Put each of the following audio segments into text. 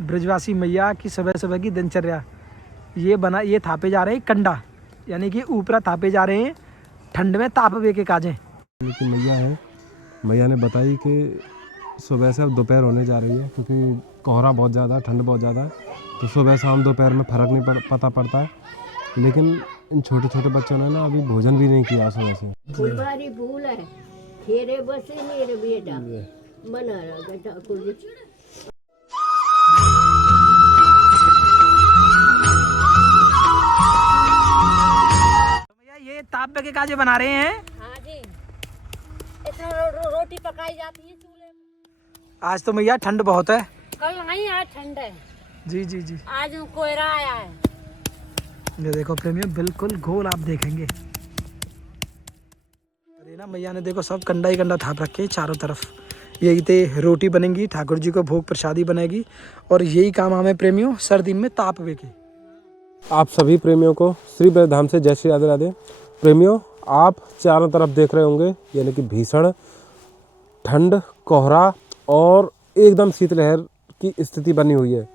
ब्रजवासी मैया की सुबह सुबह की दिनचर्या। ये थापे जा रहे हैं कंडा, यानी कि ऊपरा थापे जा रहे हैं ठंड में ताप वे के काजें। लेकिन मैया है, मैया ने बताई कि सुबह से अब दोपहर होने जा रही है, क्योंकि कोहरा बहुत ज़्यादा, ठंड बहुत ज़्यादा है, तो सुबह शाम दोपहर में फ़र्क नहीं पता पड़ता है। लेकिन इन छोटे छोटे बच्चों ने ना अभी भोजन भी नहीं किया सुबह से। फुलवारी फूल है खेरे बसे मेरे बेटा बना रहा ठाकुर जी। ये ताप के काजे बना रहे हैं। हाँ जी, इतना रोटी पकाई जाती है चूल्हे में। आज तो मैया ठंड बहुत है। कल नहीं, आज ठंड है। जी जी जी, आज कोहरा आया है। ये देखो प्रेमियों, बिल्कुल गोल आप देखेंगे। अरे ना मैया ने देखो सब कंडा ही कंडा थाप रखे चारों तरफ। यही ते रोटी बनेगी, ठाकुर जी को भोग प्रसादी बनेगी, और यही काम हमें प्रेमियों सर्दी में ताप वे के। आप सभी प्रेमियों को श्री ब्रजधाम से जय श्री राधे राधे। प्रेमियों, आप चारों तरफ देख रहे होंगे, यानी कि भीषण ठंड, कोहरा और एकदम शीतलहर की स्थिति बनी हुई है।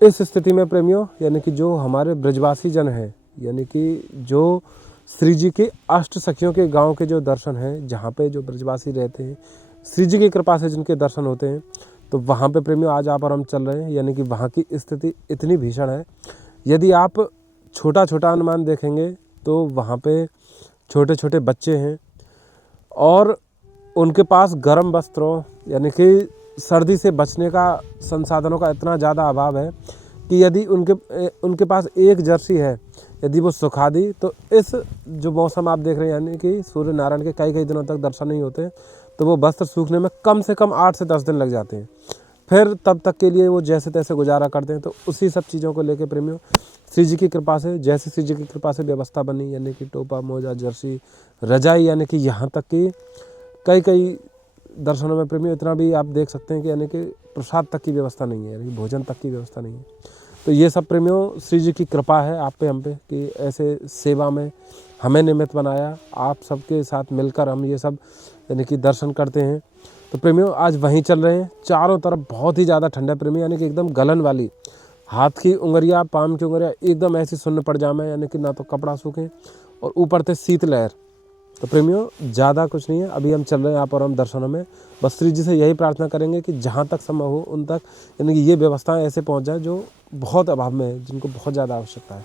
इस स्थिति में प्रेमियों, यानी कि जो हमारे ब्रजवासी जन हैं, यानी कि जो श्री जी के अष्ट सखियों के गांव के जो दर्शन हैं, जहाँ पे जो ब्रजवासी रहते हैं, श्री जी की कृपा से जिनके दर्शन होते हैं, तो वहाँ पे प्रेमियों आज आप और हम चल रहे हैं। यानी कि वहाँ की स्थिति इतनी भीषण है, यदि आप छोटा छोटा अनुमान देखेंगे तो वहाँ पे छोटे छोटे बच्चे हैं और उनके पास गर्म वस्त्रों, यानी कि सर्दी से बचने का संसाधनों का इतना ज़्यादा अभाव है कि यदि उनके पास एक जर्सी है, यदि वो सुखा दी, तो इस जो मौसम आप देख रहे हैं, यानी कि सूर्य नारायण के कई कई दिनों तक दर्शन नहीं होते, तो वो वस्त्र सूखने में कम से कम 8 से 10 दिन लग जाते हैं। फिर तब तक के लिए वो जैसे तैसे गुजारा करते हैं। तो उसी सब चीज़ों को लेके प्रेमियों, श्री जी की कृपा से, जैसे श्री जी की कृपा से व्यवस्था बनी, यानी कि टोपा, मोजा, जर्सी, रजाई, यानी कि यहाँ तक कि कई कई दर्शनों में प्रेमियों इतना भी आप देख सकते हैं कि यानी कि प्रसाद तक की व्यवस्था नहीं है, यानी कि भोजन तक की व्यवस्था नहीं है। तो ये सब प्रेमियों श्री जी की कृपा है आप पे, हम पे, कि ऐसे सेवा में हमें निमित्त बनाया। आप सबके साथ मिलकर हम ये सब यानी कि दर्शन करते हैं। तो प्रेमियों आज वहीं चल रहे हैं। चारों तरफ बहुत ही ज़्यादा ठंडा प्रेमियों, यानी कि एकदम गलन वाली, हाथ की उंगलियां, पाम की उंगलियां एकदम ऐसी सुन्न पड़ जाए, यानी कि ना तो कपड़ा सूखे और ऊपर से शीतलहर। तो प्रेमियों ज़्यादा कुछ नहीं है, अभी हम चल रहे हैं यहाँ पर हम दर्शनों में। बस श्री जी से यही प्रार्थना करेंगे कि जहाँ तक संभव हो उन तक, यानी कि ये व्यवस्थाएं ऐसे पहुँच जाए जो बहुत अभाव में है, जिनको बहुत ज़्यादा आवश्यकता है।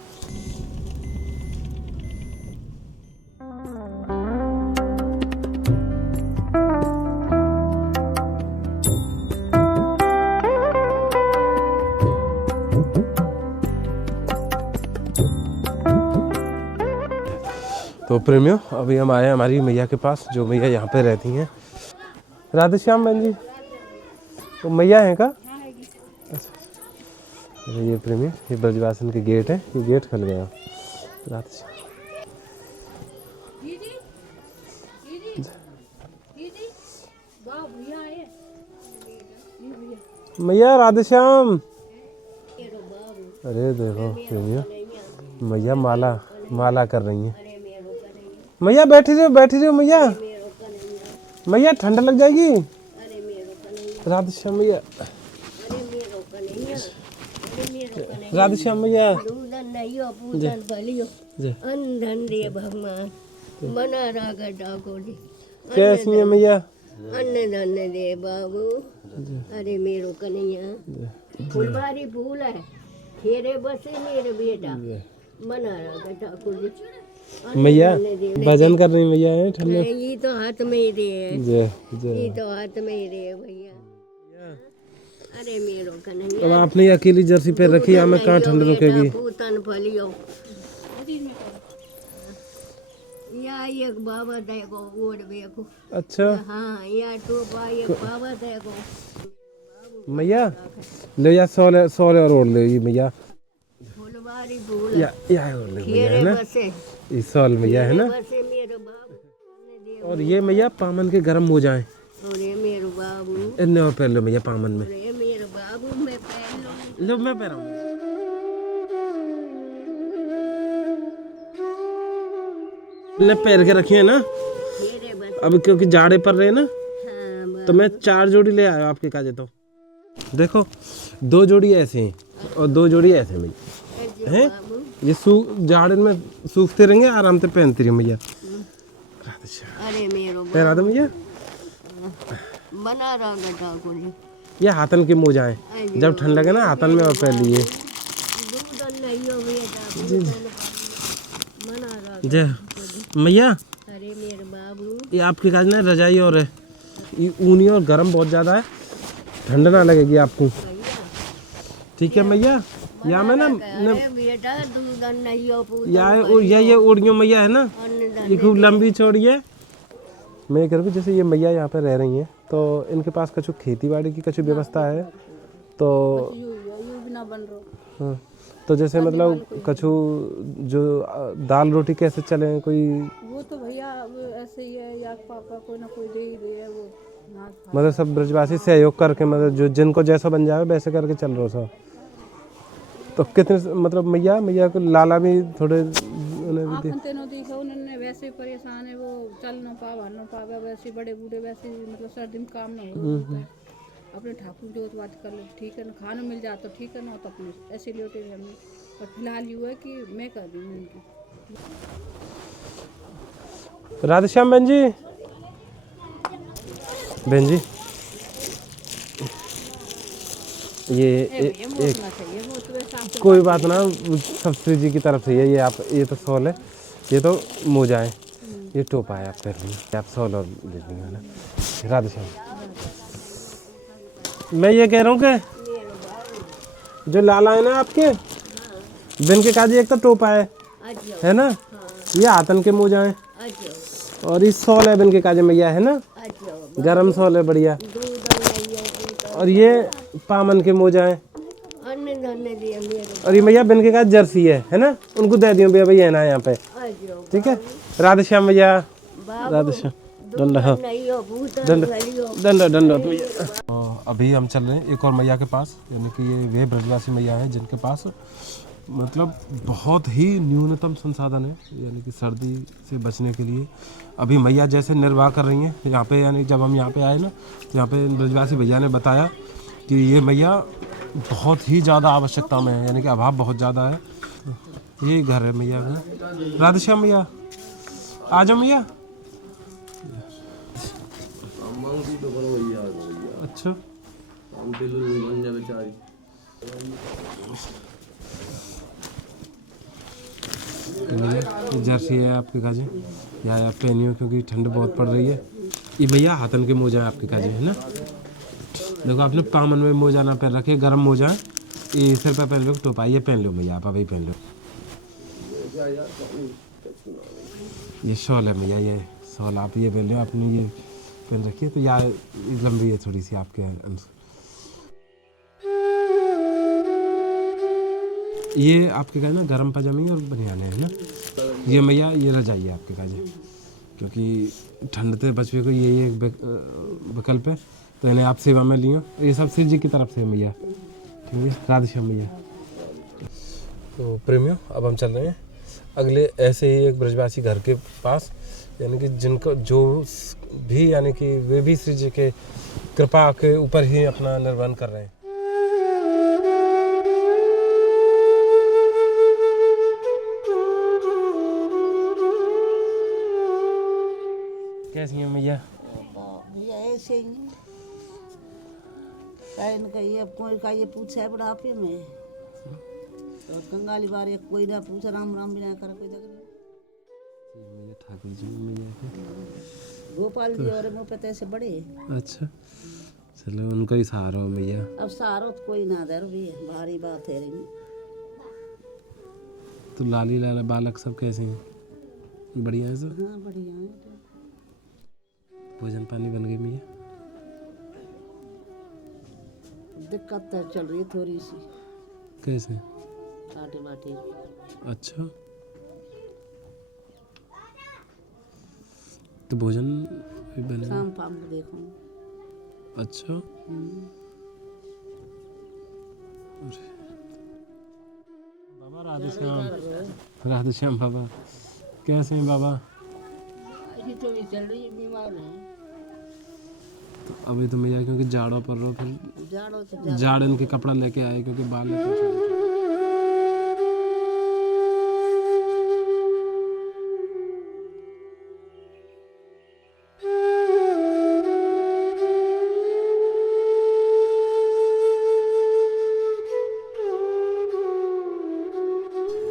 तो प्रेमियों अभी हम आए हैं हमारी मैया के पास, जो मैया यहाँ पे रहती हैं। राधे श्याम बहन जी, तो मैया हैं का? अच्छा, ये प्रेमियों ये ब्रजवासन के गेट है, ये गेट खुल गया। राधे श्याम मैया, राधे श्याम। अरे देखो प्रेमियों, मैया माला कर रही हैं। मैया बैठी रहो मैया, मैया ठंडा लग जाएगी। राधे श्याम मैया, राधे श्याम मैया। कैसी है मैया? अन्न धन दे बाबू, अरे मेरो कन्हैया। फुलवारी फूल है खेरे बसे मेरे बेटा बना रहा ठाकुर जी। मैया भजन कर रही मैया है ठंडे। ये तो हाथ में ही दे है, ये तो हाथ में ही दे भैया। अरे मेरो कन्हैया, अब आपने अकेली जर्सी पे रखी, हमें कहाँ ठंड रुकेगी। पूतन फलियो या एक बाबा देखो ओढ़ देखो। अच्छा हाँ, या टोपा एक बाबा देखो। मैया ले या सोले और ओढ़ ले ये मैया। फुलवारी फूल या ओढ़ ले मैया है ना, ये सॉल मैया है ना। और ये मैया पामन के गर्म हो जाए। अरे मेरो बाबू, इन्हें और पहन लो मैया पामन में। अरे मेरो बाबू मैं पहन लो मैं पहनाऊँ। ने पैर के रखी है ना अब, क्योंकि जाड़े पड़ रहे हैं ना। हाँ, तो मैं 4 जोड़ी ले आया आपके काजे। तो देखो दो जोड़ी ऐसे हैं और दो जोड़ी ऐसे हैं भैया अजो हैं। बाबू ये जाड़े में सूखते रहेंगे, आराम से पहनती रही मैया। अरे मेरो पहना दो भैया। बना रहा गटा को ये हाथन के मोजा हैं, जब ठंड लगे ना हाथन में और पहन लिए। दूध नहीं हो बेटा बना रहा जय मैया। अरे मेरे बाबू ये आपके काज ना रजाई और है, ये ऊनी और गर्म बहुत ज़्यादा है, ठंड ना लगेगी आपको। ठीक है मैया। या मैं ना अरे बेटा दूध नहीं हो पूछ ये ओढ़ियों मैया है ना, ये खूब लंबी चौड़ी है। मैं ये कह रहा हूँ जैसे ये मैया यहाँ पे रह रही हैं तो इनके पास कछु खेती बाड़ी की कछु व्यवस्था है तो हाँ, तो जैसे मतलब कछु जो दाल रोटी कैसे चले कोई, वो तो भैया अब ऐसे ही है, या पापा कोई ना कोई दे ही दे है वो मतलब सब ब्रजवासी सहयोग करके, मतलब जो जिनको जैसा बन जाए वैसे करके चल रहा सब। तो कितने मतलब मैया को लाला भी थोड़े उन्हें भी आपन तेनो देखा उन्होंने वैसे ही परेशान है, वो चल ना पावे वैसे बड़े बूढ़े वैसे मतलब सर्दी में काम ना हो अपने ठाकुर जो बात कर ले ठीक है ना, खाना मिल जाता तो ठीक है ना, तो अपने ऐसे लौटे हमने। पर फिलहाल ये है कि मैं कर रही हूँ उनकी। राधेश्याम बहन जी, बहन जी ये कोई बात ना, सब श्री जी की तरफ से है ये। आप ये तो शॉल है, ये तो मोजा है, ये टोपा है, आप कर लीजिए, आप शॉल और दे देंगे ना। राधेश्याम मैं ये कह रहा हूँ कि जो लाला है ना आपके बिन के काजी, एक तो टोपा है ना, ये हाथन के मोजा है और इस शॉल है बिन के काजे मैया है ना, गरम शॉल है बढ़िया। और ये पामन के मोजा है और ये मैया बिन के काज जर्सी है ना, उनको दे दियो भैया है ना यहाँ पे। ठीक है राधेश्याम भैया, राधेश्याम दंड भैया। अभी हम चल रहे हैं एक और मैया के पास, यानी कि ये वे ब्रजवासी मैया हैं जिनके पास मतलब बहुत ही न्यूनतम संसाधन है, यानी कि सर्दी से बचने के लिए अभी मैया जैसे निर्वाह कर रही हैं यहाँ पे। यानी जब हम यहाँ पे आए ना तो यहाँ पे ब्रजवासी भैया ने बताया कि ये मैया बहुत ही ज़्यादा आवश्यकता में है, यानी कि अभाव बहुत ज़्यादा है। यही घर है मैया का। राधेश्याम मैया आ जाओ मैया। अच्छा जर्सी है आपके काजे, या आप पहनी हो क्योंकि ठंड बहुत पड़ रही है। ये भैया हाथन के मोजा है आपके काजे है ना, देखो आपने पामन में मोजा ना पहन रखे, गर्म मोजा है। ये सिर पे पहन लो टोपा, ये पहन लो भैया, आप अभी पहन लो। ये शॉल है भैया, ये शॉल आप ये पहन लो, आपने ये पहन रखी है तो यार लंबी है थोड़ी सी आपके अनुसार। ये आपके का ना गर्म पजामी और बनियाने है ना। ये मैया ये रजाई है आपके काजे, क्योंकि ठंड से बचने को यही एक विकल्प है, तो इन्हें आप सेवा में लियो। ये सब शिव जी की तरफ से मैया। ठीक है राधेश्याम मैया। तो प्रेमियों अब हम चल रहे हैं अगले ऐसे ही एक ब्रजवासी घर के पास, यानी कि जिनको जो भी यानी कि वे भी श्री जी के कृपा के ऊपर ही अपना निर्वहन कर रहे हैं। कैसी हैं मैया? भैया ऐसे ही का ये कोई का ये पूछा है बुढ़ापे में तो कंगाली बार कोई ना पूछा, राम राम भी ना कर कोई मैया ठाकुर जी मैया गोपाल जी और मुँह पे तैसे बड़े। अच्छा चलो उनका ही सहारा हो मैया। अब सहारा तो कोई ना दे भी भारी बात है रही। तो लाली लाला बालक सब कैसे हैं? बढ़िया है सब? हाँ बढ़िया है। भोजन पानी बन गई मैया? दिक्कत तो चल रही है थोड़ी सी। कैसे? आटे बाटे। अच्छा तो भोजन भी बने? शाम फाम को देखो। अच्छा बाबा राधेश्याम, राधेश्याम बाबा कैसे हैं बाबा? तो चल रही है, बीमार है। अभी तो मैया क्योंकि जाड़ा पड़ रहा फिर जाड़ो तो जाड़न के कपड़ा लेके आए क्योंकि बाल लेके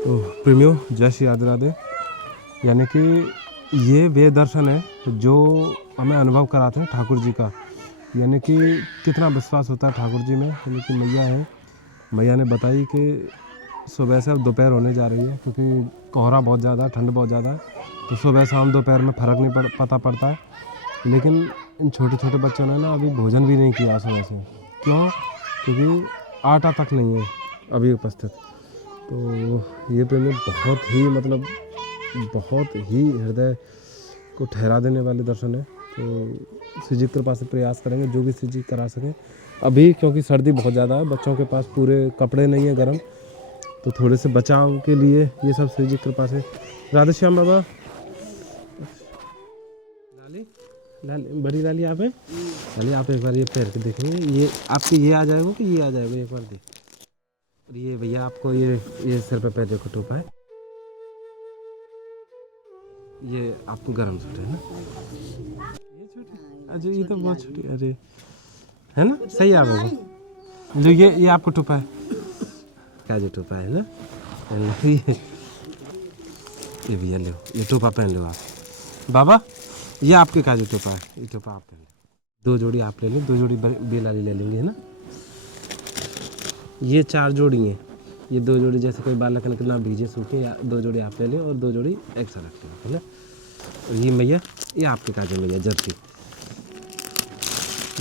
तो प्रेमियों जय श्री राधे राधे। यानी कि ये वे दर्शन है जो हमें अनुभव कराते हैं ठाकुर जी का, यानी कि कितना विश्वास होता है ठाकुर जी में। यानी कि मैया है, मैया ने बताई कि सुबह से अब दोपहर होने जा रही है क्योंकि कोहरा बहुत ज़्यादा, ठंड बहुत ज़्यादा है, तो सुबह शाम दोपहर में फ़र्क नहीं पता पड़ता है। लेकिन इन छोटे छोटे बच्चों ने ना अभी भोजन भी नहीं किया सुबह से। क्यों? क्योंकि आटा तक नहीं है अभी उपस्थित। तो ये प्रेमी बहुत ही मतलब बहुत ही हृदय को ठहरा देने वाले दर्शन है। तो श्री जी की कृपा से प्रयास करेंगे जो भी श्री जी करा सकें। अभी क्योंकि सर्दी बहुत ज़्यादा है, बच्चों के पास पूरे कपड़े नहीं है गर्म, तो थोड़े से बचाव के लिए ये सब श्री जी की कृपा से। राधे श्याम बाबा। लाली लाली बड़ी लाली आप है? लाली आप एक बार ये पैर के देखेंगे, ये आपके ये आ जाएगा कि ये आ जाएगा, एक बार देख। और ये भैया आपको ये सिर पे पैर देखो टोपा है, ये आपको गर्म सूट है ना? ये छोटी, अजय ये तो बहुत छोटी, अरे है ना? सही आप होगा। जो ये आपको टोपा है, क्या जो टोपा है ना? ये भैया लो, ये टोपा पहन लो आप। बाबा ये आपके काजू टोपा है, ये टोपा आप पहन लो। 2 जोड़ी आप ले लो, 2 जोड़ी बेलाली ले लेंगे, है ना? ये 4 जोड़ी हैं, ये 2 जोड़ी जैसे कोई बालक ना भीजे सूखे, या 2 जोड़ी आप ले लें और 2 जोड़ी एक्स्ट्रा रख लें, है ना? और ये मैया, ये आपके काजू मैया जर्सी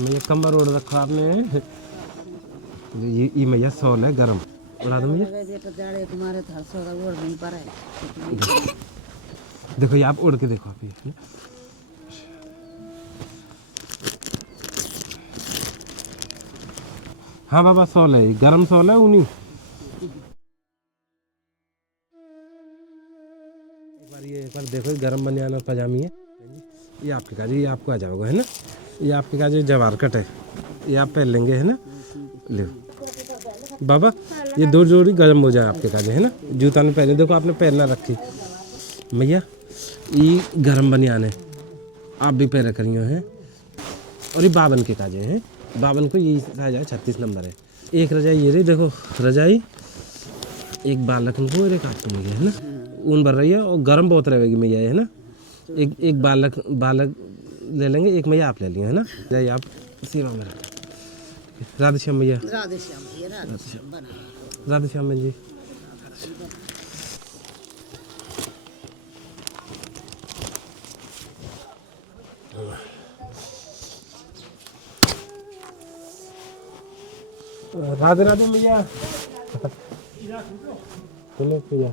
मैया, कमर ओढ़ रखा आपने। ये मैया सॉल है गरम, उड़ा दो मैया। तुम्हारे ओढ़ नहीं पा रहा है। देखो ये आप उड़ के देखो आप ये। हाँ बाबा सॉल है, गरम सॉल है ऊनी। एक बार देखो गरम बनियान और पजामी है, ये आपके काज, ये आपको आ जाओगे, है ना? ये आपके काज जवार कट है, ये आप पहन लेंगे, है ना? ले बाबा ये 2 जोड़ी गर्म हो जाए आपके काज, है ना? जूता नहीं पहने, देखो आपने पहनना रखी मैया, ये गरम बनियान है, आप भी पहन करियो हैं। और ये 52 के काजे हैं, 52 को ये साइज है, 36 नंबर है। एक रजाई ये रही देखो, रजाई एक बालक को और एक आपको मैया, है ना? ऊन भर रही है और गर्म बहुत रहेगी मैया, है ना? एक बालक ले लेंगे, एक मैया आप ले लियो, है ना? जाइए आप सेवा में रखें। राधे श्याम मैया। राधे श्याम भैया, राधे श्याम बना। राधे श्याम जी। राधे राधे मैया। बोलो भैया।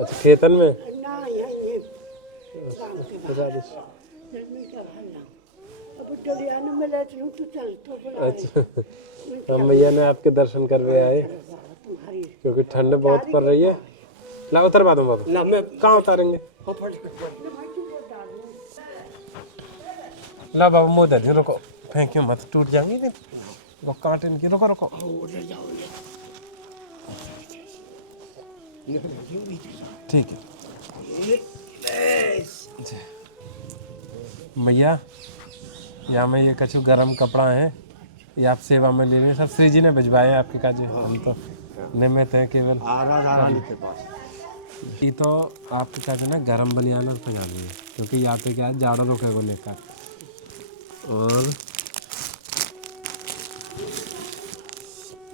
अच्छा खेतन में? अच्छा हम मैया ने आपके दर्शन करने आए क्योंकि ठंड बहुत पड़ रही है। ला उतरवा दूँ बाबा। ला मैं कहाँ उतारेंगे? ला बाबा मुँह दे दी, रुको फेंकियो मत, टूट जाएंगी नहीं, वो कांटे इनकी, रुको रुको। ठीक है मैया, यहाँ में ये कछु गरम कपड़ा है, ये आप सेवा में ले रहे हैं, सब श्री जी ने भिजवाए आपके काजे, हम तो निमित हैं केवल। ये तो आपके काजे ना गरम बनियान और पजामी है क्योंकि यहाँ पे क्या है जाड़ा रोके को लेकर। और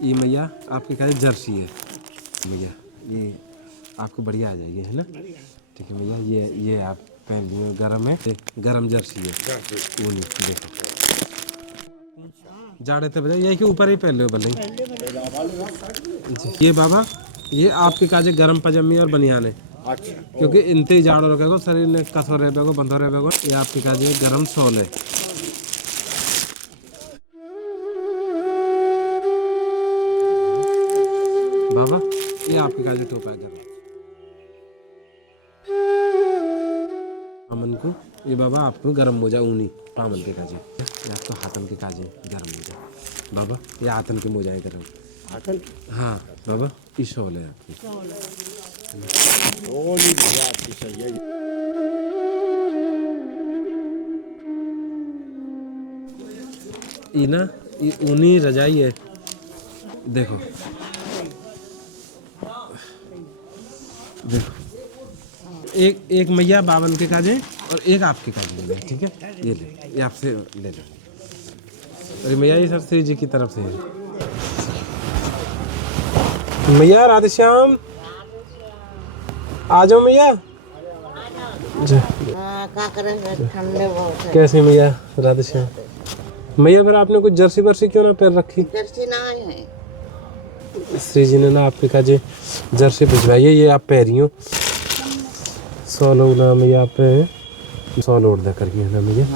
ये मैया आपके काजे जर्सी है मैया, ये आपको बढ़िया आ जाएगी, है ना? ठीक है मैया, ये आप पहन लिए, गरम है, गरम जर्सी है ऊनी। देखो जाड़े थे भैया, यही के ऊपर ही पहन लो भले। ये बाबा ये आपके काजे गरम पजामी और बनियान है क्योंकि इनते जाड़ो रखेगा शरीर ने कसो रहे को बंधो रहे को। ये आपके काजे गरम सॉल है। बाबा ये आपके काजे टोपा है गरम। ये बाबा आपको गरम मोजा ऊनी पामन के काजे, ये आपको हाथन के काजे गरम मोजा बाबा, ये हाथन के मोजा है गरम हाथन। हाँ बाबा ये शॉल है आपकी। ये ना ये ऊनी रजाई है, देखो देखो, एक मैया बावन के काजे और एक आपके काजे में, ठीक है ये ले, ये आपसे ले लो। अरे मैया ये सब श्री जी की तरफ से है। मैया राधे श्याम, आ जाओ मैया। क्या करेंगे, ठंडे बहुत है। कैसे मैया राधे श्याम? मैया फिर आपने कुछ जर्सी वर्सी क्यों ना पैर रखी? जर्सी ना है, श्री जी ने ना आपके काजे जर्सी भिजवाई है, ये आप पैरियो 100 लोग ना मैया आप पे 100 लोड दे करके है ना मैया,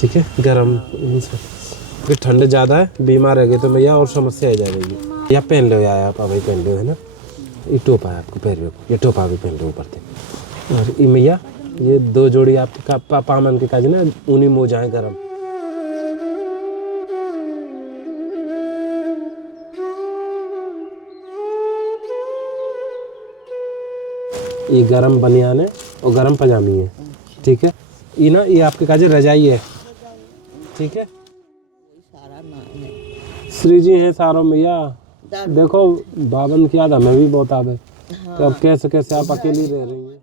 ठीक है गरम फिर ठंड ज़्यादा है, बीमार रह गए तो मैया और समस्या आ जाएगी। या पहन लो यार आप अभी पहन लो है ना, ये टोपा है आपको पैर को, ये टोपा भी पहन लो ऊपर से। और ये मैया ये 2 जोड़ी आपके पामन के काजे ना ऊनी मोजा है गरम। ये गरम बनियान है और गरम पजामी है, ठीक है। ये ना ये आपके काजे रजाई है, ठीक है। श्री जी हैं सारों मैया, देखो बावन की याद हमें भी बहुत आवे, तो अब कैसे कैसे आप अकेली रह रही हैं।